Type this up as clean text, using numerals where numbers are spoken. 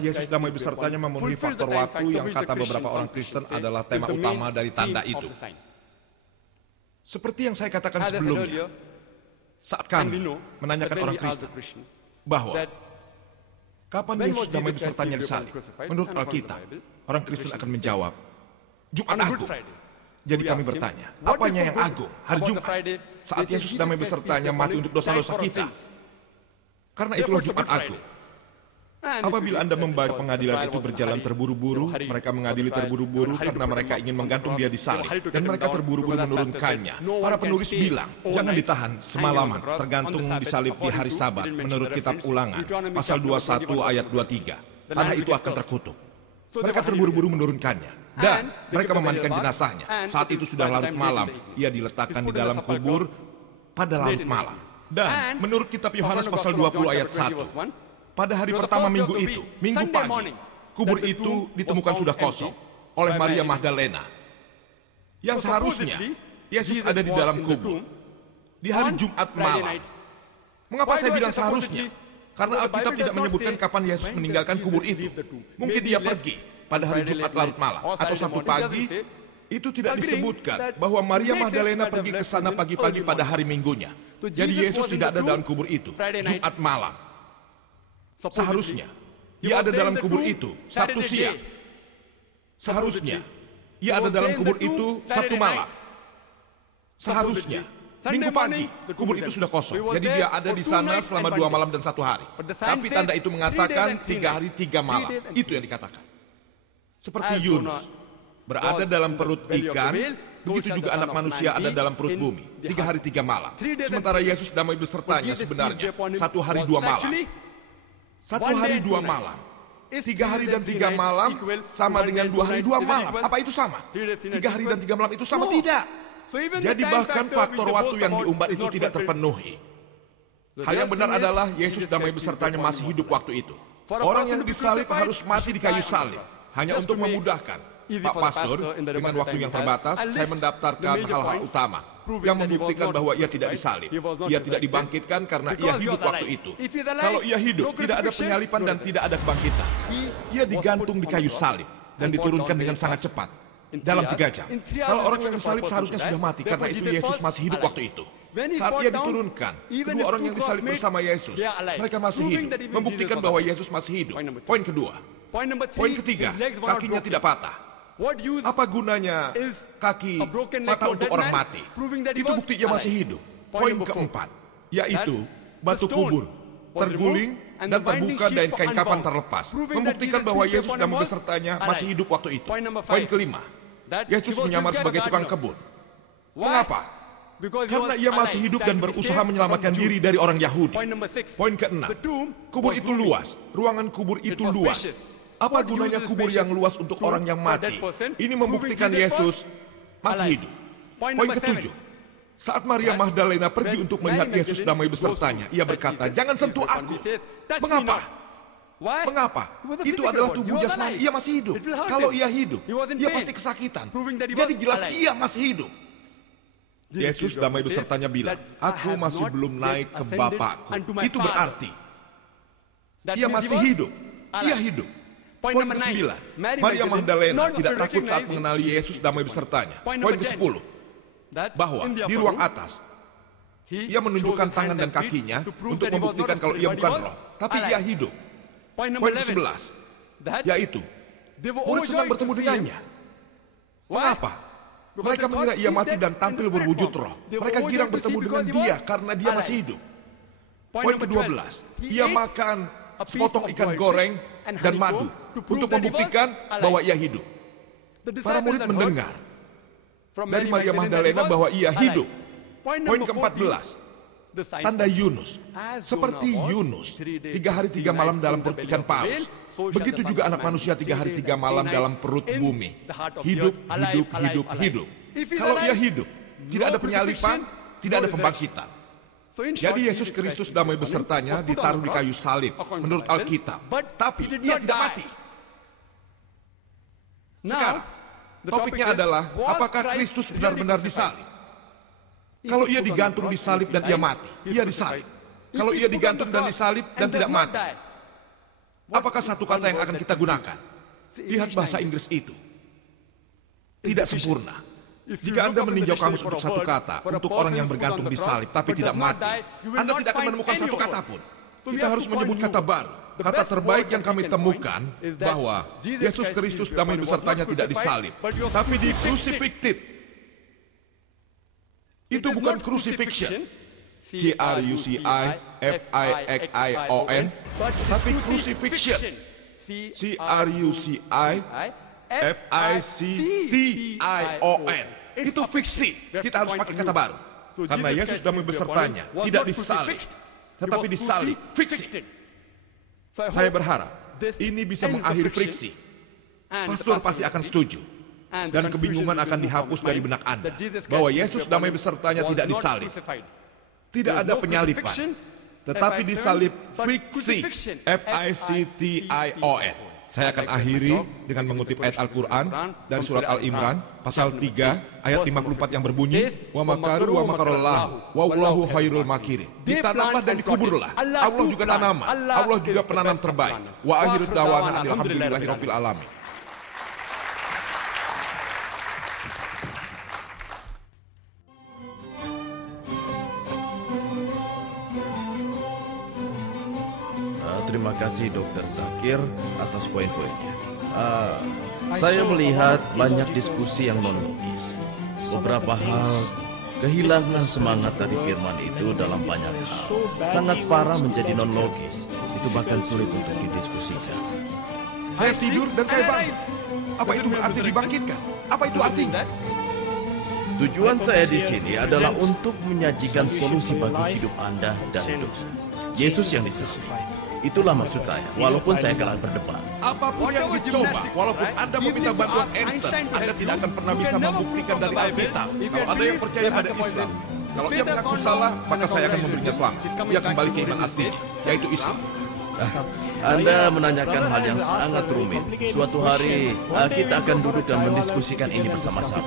Yesus damai besertanya memenuhi faktor waktu yang kata beberapa orang Kristen adalah tema utama dari tanda itu. Seperti yang saya katakan sebelumnya, saat kami menanyakan orang Kristen bahwa kapan Yesus damai besertanya disalib, menurut Alkitab, orang Kristen akan menjawab, Jumat Agung. Jadi kami bertanya, apanya yang agung? Hari Jumat, saat Yesus damai besertanya mati untuk dosa-dosa kita. Karena itulah Jumat Agung. Apabila Anda membaca pengadilan itu berjalan terburu-buru, mereka mengadili terburu-buru karena mereka ingin menggantung dia di salib. Dan mereka terburu-buru menurunkannya. Para penulis bilang, jangan ditahan semalaman, tergantung disalib di hari Sabat, menurut kitab Ulangan, pasal 21 ayat 23. Tanah itu akan terkutuk. Mereka terburu-buru menurunkannya. Dan mereka memandikan jenazahnya. Saat itu sudah larut malam, ia diletakkan di dalam kubur pada larut malam. Dan menurut kitab Yohanes pasal 20 ayat 1, pada hari pertama minggu itu, minggu pagi, kubur itu ditemukan sudah kosong oleh Maria Magdalena. Yang seharusnya Yesus ada di dalam kubur di hari Jumat malam. Mengapa saya bilang seharusnya? Karena Alkitab tidak menyebutkan kapan Yesus meninggalkan kubur itu. Mungkin dia pergi pada hari Jumat larut malam atau Sabtu pagi. Itu tidak disebutkan bahwa Maria Magdalena pergi ke sana pagi-pagi pada hari Minggunya. Jadi Yesus tidak ada dalam kubur itu Jumat malam. Seharusnya ia ada dalam kubur itu Sabtu siang. Seharusnya ia ada dalam kubur itu Sabtu malam. Seharusnya Minggu pagi kubur itu sudah kosong. Jadi dia ada di sana selama 2 malam dan 1 hari. Tapi tanda itu mengatakan 3 hari 3 malam. Itu yang dikatakan. Seperti Yunus berada dalam perut ikan, begitu juga anak manusia ada dalam perut bumi 3 hari 3 malam. Sementara Yesus damai besertanya sebenarnya 1 hari 2 malam. 1 hari 2 malam, 3 hari dan 3 malam sama dengan 2 hari 2 malam. Apa itu sama? 3 hari dan 3 malam itu sama? Tidak. Jadi bahkan faktor waktu yang diumbar itu tidak terpenuhi. Hal yang benar adalah Yesus damai besertanya masih hidup waktu itu. Orang yang disalib harus mati di kayu salib hanya untuk memudahkan. Pak Pastor, dengan waktu yang terbatas, saya mendaftarkan hal-hal utama yang membuktikan bahwa ia tidak disalib. Ia tidak dibangkitkan karena ia hidup waktu itu. Kalau ia hidup, tidak ada penyalipan dan tidak ada kebangkitan. Ia digantung di kayu salib dan diturunkan dengan sangat cepat dalam 3 jam. Kalau orang yang disalib seharusnya sudah mati karena itu Yesus masih hidup waktu itu. Saat ia diturunkan, kedua orang yang disalib bersama Yesus, mereka masih hidup, membuktikan bahwa Yesus masih hidup. Poin kedua. Poin ketiga, kakinya tidak patah. Apa gunanya kaki patah untuk orang mati? Itu bukti ia masih hidup. Poin keempat, yaitu batu kubur terguling dan terbuka dan kain kapan terlepas, membuktikan bahwa Yesus dan besertanya masih hidup waktu itu. Poin kelima, Yesus menyamar sebagai tukang kebun. Mengapa? Karena ia masih hidup dan berusaha menyelamatkan diri dari orang Yahudi. Poin keenam, kubur itu luas, ruangan kubur itu luas. Apa gunanya kubur yang luas untuk orang yang mati? Ini membuktikan Yesus masih hidup. Poin ketujuh, saat Maria Magdalena pergi untuk melihat Yesus damai besertanya, ia berkata, jangan sentuh aku. Mengapa? Mengapa? Itu adalah tubuh jasmani, ia masih hidup. Kalau ia hidup, ia pasti kesakitan. Jadi jelas ia masih hidup. Yesus damai besertanya bilang, aku masih belum naik ke Bapakku. Itu berarti ia masih hidup. Ia hidup. Poin ke-9, Maria Magdalena tidak takut saat mengenali Yesus damai besertanya. Poin ke-10, bahwa di ruang atas, ia menunjukkan tangan dan kakinya untuk membuktikan kalau ia bukan roh, tapi ia hidup. Poin ke-11, yaitu, murid senang bertemu dengannya. Mengapa? Mereka mengira ia mati dan tampil berwujud roh. Mereka girang bertemu dengan dia karena dia masih hidup. Poin ke-12, ia makan sepotong ikan goreng dan madu untuk membuktikan bahwa ia hidup. Para murid mendengar dari Maria Magdalena bahwa ia hidup. Poin ke-14, tanda Yunus. Seperti Yunus 3 hari 3 malam dalam perut ikan paus, begitu juga anak manusia 3 hari 3 malam dalam perut bumi. Hidup, hidup, hidup, hidup. Kalau ia hidup, tidak ada penyalipan, tidak ada pembangkitan. Jadi Yesus Kristus damai besertanya ditaruh di kayu salib menurut Alkitab. Tapi ia tidak mati. Sekarang, topiknya adalah apakah Kristus benar-benar disalib? Kalau ia digantung di salib dan ia mati, ia disalib. Kalau ia digantung dan disalib dan tidak mati, Apakah satu kata yang akan kita gunakan? Lihat bahasa Inggris itu. Tidak sempurna. Jika Anda meninjau kamus untuk satu kata, untuk orang yang bergantung di salib tapi tidak mati, Anda tidak akan menemukan satu kata pun. Kita harus menyebut kata baru. Kata terbaik yang kami temukan bahwa Yesus Kristus damai besertanya tidak disalib, tapi di crucifixion. Itu bukan crucifixion, C-R-U-C-I-F-I-X-I-O-N, tapi crucifixion, C-R-U-C-I-F-I-C-T-I-O-N. Itu fiksi. Kita harus pakai kata baru. Karena Yesus damai besertanya tidak disalib, tetapi disalib, fiksi. Saya berharap ini bisa mengakhiri friksi. Pastor pasti akan setuju. Dan kebingungan akan dihapus dari benak Anda bahwa Yesus damai besertanya tidak disalib. Tidak ada penyalipan, tetapi disalib fiksi, F-I-C-T-I-O-N. Saya akan akhiri dengan mengutip ayat Al-Quran dari surat Al-Imran, pasal 3, ayat 54 yang berbunyi, wa makaru wa makarallahu, wallahu khairul makirin. Ditanamlah dan dikuburlah. Allah juga tanaman, Allah juga penanam terbaik. Wa akhir dawana alhamdulillahi rabbil alamin. Terima kasih Dr. Zakir atas poin-poinnya. Saya melihat banyak diskusi yang non-logis. Beberapa hal kehilangan semangat dari firman itu dalam banyak hal. Sangat parah menjadi non-logis. Itu bahkan sulit untuk didiskusikan. Saya tidur dan saya bangun. Apa itu berarti dibangkitkan? Apa itu artinya? Tujuan saya di sini adalah untuk menyajikan solusi bagi hidup Anda dan dosa. Yesus yang disalib. Itulah maksud saya, walaupun saya kalah berdebat. Apapun yang dicoba, walaupun Anda meminta bantuan Einstein, Anda tidak akan pernah bisa membuktikan dari Alkitab. Kalau ada yang percaya pada Islam, kalau dia mengaku salah, maka saya akan memberinya selamat. Dia kembali ke iman aslinya, yaitu Islam. Anda menanyakan hal yang sangat rumit. Suatu hari kita akan duduk dan mendiskusikan ini bersama-sama.